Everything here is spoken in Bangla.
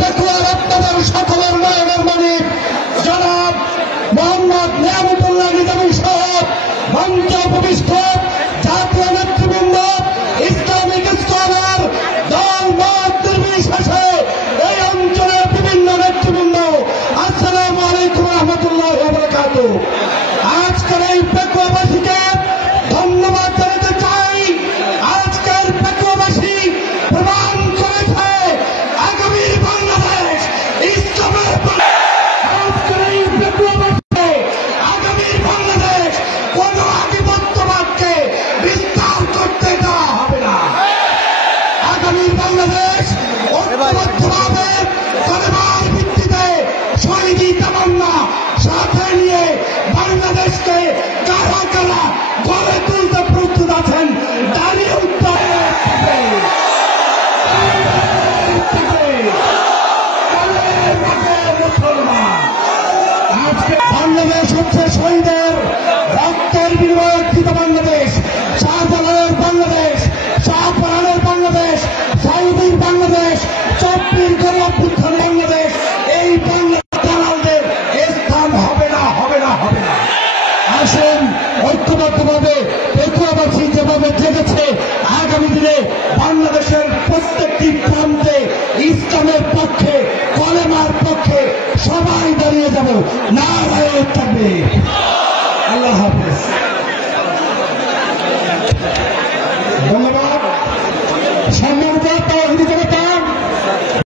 পেকুয়ার আপনাদের সকলের নয়নের মালিক জনাব মোহাম্মদ নিয়ামতুল্লাহ নিজামী সহ মঞ্চ উপবিষ্ট জাতীয় নেতৃবৃন্দ, ইসলামিক স্কলার, দল মত নির্বিশেষে এই অঞ্চলের বিভিন্ন নেতৃবৃন্দ, আসসালামু আলাইকুম রহমতুল্লাহ ওয়া বারাকাতুহু। আজকের এই পেকুয়াবাসীকে ধন্যবাদ জানাতে চাই। আজকের পেকুয়াবাসী প্রমাণ করেছে আগামীর বাংলাদেশ ইসলামের আজকের এই পেকুয়াবাসী আগামীর বাংলাদেশ কোন আধিপত্যবাদকে বিস্তার করতে দেওয়া হবে না। আগামীর বাংলাদেশ ঐক্যবদ্ধভাবে পরিবার ভিত্তিতে শহীদি তামান্না সাথে নিয়ে বাংলাদেশকে কারা কারা গড়ে তুলতে প্রস্তুত আছেন দাঁড়িয়ে উঠতে হবে। আজকে বাংলাদেশ হচ্ছে শহীদের রক্তের বিনিময়ে অর্জিত বাংলাদেশ, শাহজালালের বাংলাদেশ, শাহপরানের বাংলাদেশ, সাউদির বাংলাদেশ, 24 গণঅভ্যুত্থানের বাংলাদেশ। এই বাংলাদেশ স্থান হবে না, হবে না, হবে না। আসুন ঐক্যবদ্ধভাবে পেকুয়াবাসী যেভাবে জেগেছে আগামী দিনে বাংলাদেশের প্রত্যেকটি প্রান্তে ইসলামের পক্ষে, কলেমার পক্ষে সবাই দাঁড়িয়ে যাব। নারায়ে তাকবীর। আল্লাহ হাফেজ।